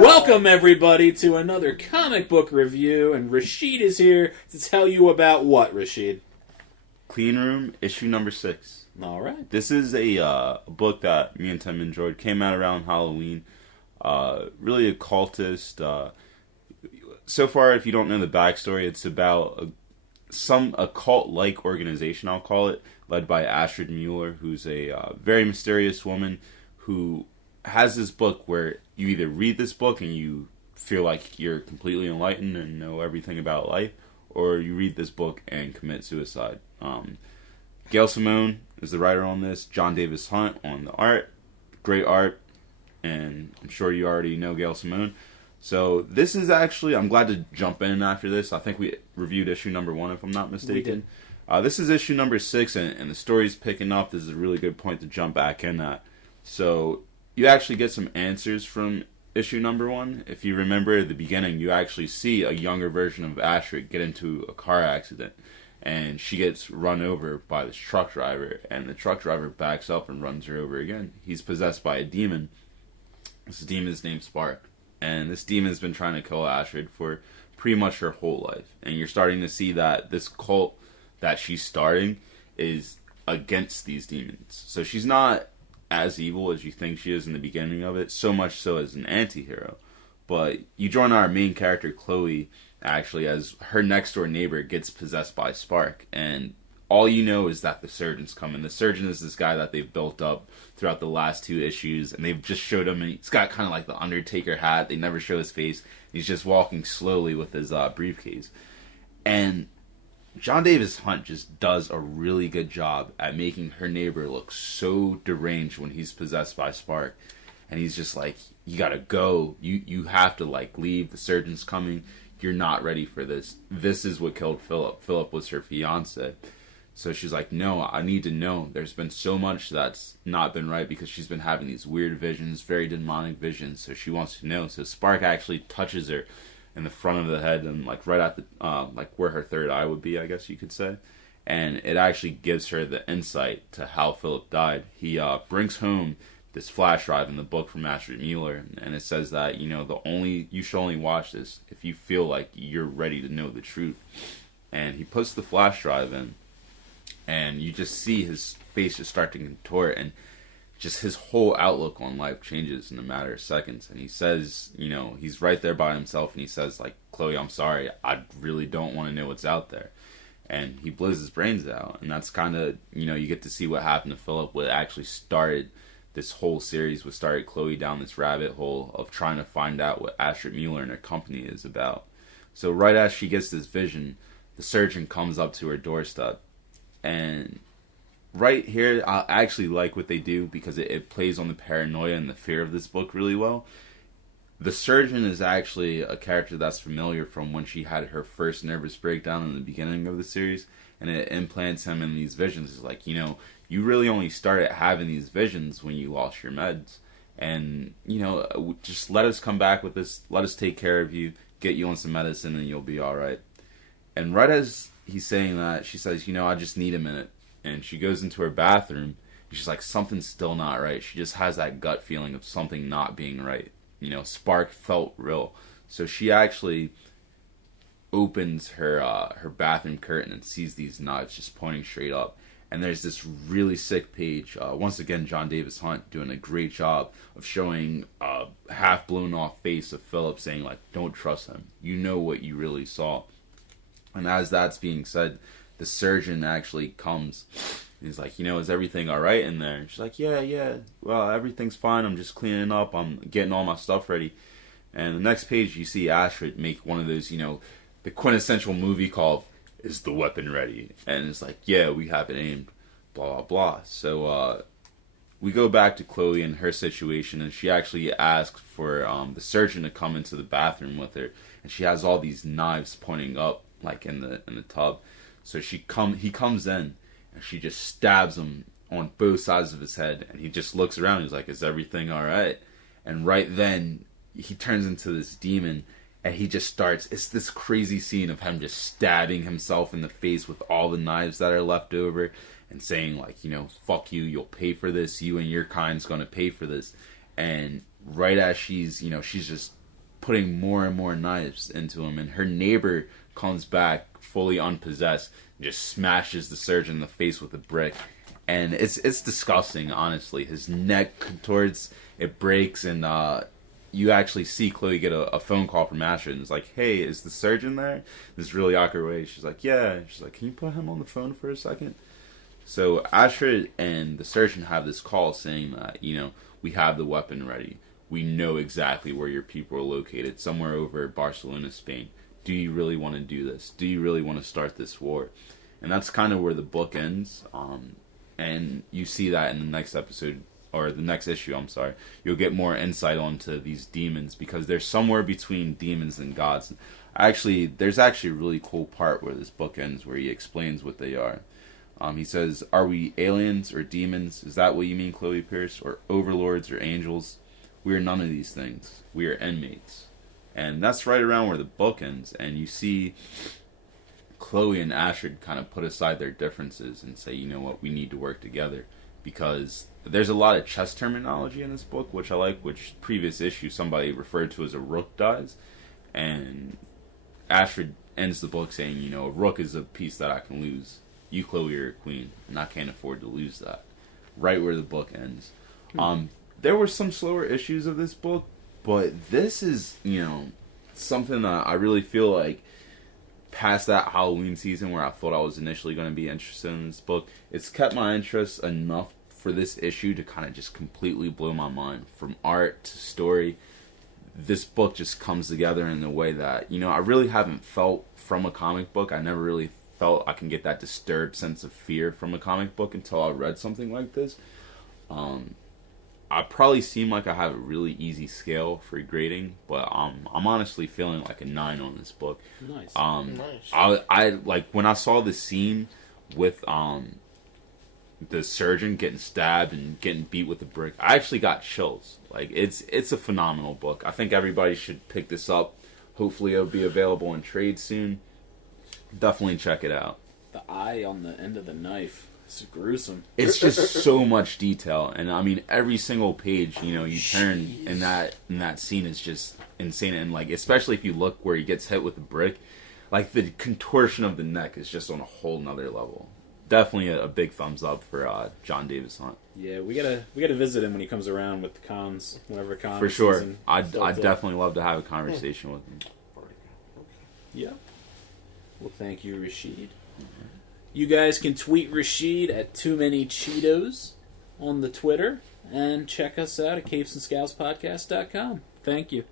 Welcome, everybody, to another comic book review, and Rashid is here to tell you about what, Rashid? Clean Room, issue number 6. All right. This is a book that me and Tim enjoyed. Came out around Halloween. Really occultist. So far, if you don't know the backstory, it's about a cult-like organization, I'll call it, led by Astrid Mueller, who's a very mysterious woman who has this book where you either read this book and you feel like you're completely enlightened and know everything about life, or you read this book and commit suicide. Gail Simone is the writer on this. Jon Davis Hunt on the art. Great art. And I'm sure you already know Gail Simone. So this is actually, I'm glad to jump in after this. I think we reviewed issue number 1, if I'm not mistaken. We did. This is issue number 6, and the story's picking up. This is a really good point to jump back in at. So you actually get some answers from issue number 1. If you remember at the beginning, you actually see a younger version of Astrid get into a car accident. And she gets run over by this truck driver. And the truck driver backs up and runs her over again. He's possessed by a demon. This demon is named Spark. And this demon has been trying to kill Astrid for pretty much her whole life. And you're starting to see that this cult that she's starting is against these demons. So she's not as evil as you think she is in the beginning of it, so much so as an anti-hero. But you join our main character, Chloe, actually, as her next door neighbor gets possessed by Spark. And all you know is that the surgeon's coming. The surgeon is this guy that they've built up throughout the last 2 issues, and they've just showed him, and he's got kind of like the Undertaker hat. They never show his face. He's just walking slowly with his briefcase. And Jon Davis Hunt just does a really good job at making her neighbor look so deranged when he's possessed by Spark. And he's just like, you gotta go. You have to, like, leave. The surgeon's coming. You're not ready for this. This is what killed Philip. Philip was her fiance. So she's like, no, I need to know. There's been so much that's not been right because she's been having these weird visions, very demonic visions. So she wants to know. So Spark actually touches her in the front of the head and like right at the like where her third eye would be, I guess you could say. And it actually gives her the insight to how Philip died. He brings home this flash drive in the book from Astrid Mueller, and it says that, you know, you should only watch this if you feel like you're ready to know the truth. And he puts the flash drive in, and you just see his face just start to contort, and just his whole outlook on life changes in a matter of seconds. And he says, you know, he's right there by himself, and he says, like, Chloe, I'm sorry, I really don't want to know what's out there. And he blows his brains out, and that's kind of, you know, you get to see what happened to Philip, what actually started this whole series, what started Chloe down this rabbit hole of trying to find out what Astrid Mueller and her company is about. So right as she gets this vision, the surgeon comes up to her doorstep. And right here, I actually like what they do because it plays on the paranoia and the fear of this book really well. The surgeon is actually a character that's familiar from when she had her first nervous breakdown in the beginning of the series. And it implants him in these visions. It's like, you know, you really only started having these visions when you lost your meds. And, you know, just let us come back with this. Let us take care of you. Get you on some medicine and you'll be all right. And right as he's saying that, she says, you know, I just need a minute. And she goes into her bathroom. And she's like, something's still not right. She just has that gut feeling of something not being right. You know, Spark felt real. So she actually opens her bathroom curtain and sees these knives just pointing straight up. And there's this really sick page. Once again, Jon Davis Hunt doing a great job of showing a half blown off face of Philip saying, like, don't trust him. You know what you really saw. And as that's being said, the surgeon actually comes. He's like, you know, is everything all right in there? And she's like, yeah. Well, everything's fine. I'm just cleaning up. I'm getting all my stuff ready. And the next page, you see Astrid make one of those, you know, the quintessential movie called, is the weapon ready? And it's like, yeah, we have it aimed, blah, blah, blah. So we go back to Chloe and her situation, and she actually asks for the surgeon to come into the bathroom with her. And she has all these knives pointing up, like in the tub. So he comes in, and she just stabs him on both sides of his head. And he just looks around, he's like, is everything all right? And right then, he turns into this demon, And he just starts, it's this crazy scene of him just stabbing himself in the face with all the knives that are left over and saying, like, fuck you, you'll pay for this, you and your kind's gonna pay for this. And right as she's just putting more and more knives into him, and her neighbor comes back fully unpossessed and just smashes the surgeon in the face with a brick. And it's disgusting, honestly. His neck contorts, it breaks, and you actually see Chloe get a phone call from Astrid, and it's like, hey, is the surgeon there? This really awkward way. She's like, yeah. She's like, can you put him on the phone for a second? So Astrid and the surgeon have this call saying that, we have the weapon ready. We know exactly where your people are located, somewhere over Barcelona, Spain. Do you really want to do this? Do you really want to start this war? And that's kind of where the book ends. And you see that in the next episode, or the next issue, I'm sorry. You'll get more insight onto these demons, because they're somewhere between demons and gods. There's actually a really cool part where this book ends, where he explains what they are. He says, are we aliens or demons? Is that what you mean, Chloe Pierce? Or overlords or angels? We are none of these things. We are inmates. And that's right around where the book ends. And you see Chloe and Astrid kind of put aside their differences and say, you know what, we need to work together. Because there's a lot of chess terminology in this book, which I like, which previous issue somebody referred to as a rook dies. And Astrid ends the book saying, a rook is a piece that I can lose. You, Chloe, are a queen, and I can't afford to lose that. Right where the book ends. There were some slower issues of this book, but this is, something that I really feel like past that Halloween season where I thought I was initially going to be interested in this book, it's kept my interest enough for this issue to kind of just completely blow my mind. From art to story, this book just comes together in a way that, I really haven't felt from a comic book. I never really felt I can get that disturbed sense of fear from a comic book until I read something like this. I probably seem like I have a really easy scale for grading, but I'm honestly feeling like a 9 on this book. Nice. I like when I saw the scene with the surgeon getting stabbed and getting beat with a brick. I actually got chills. Like it's a phenomenal book. I think everybody should pick this up. Hopefully it'll be available in trade soon. Definitely check it out. The eye on the end of the knife. It's gruesome. It's just so much detail, and I mean every single page, you turn in that scene is just insane, and like especially if you look where he gets hit with the brick, like the contortion of the neck is just on a whole nother level. Definitely a big thumbs up for Jon Davis Hunt. Yeah, we gotta visit him when he comes around with the cons, whenever cons. For sure, I'd definitely love to have a conversation with him. Yeah. Well, thank you, Rashid. You guys can tweet Rashid at Too Many Cheetos on the Twitter, and check us out at capesandscowspodcast.com. Thank you.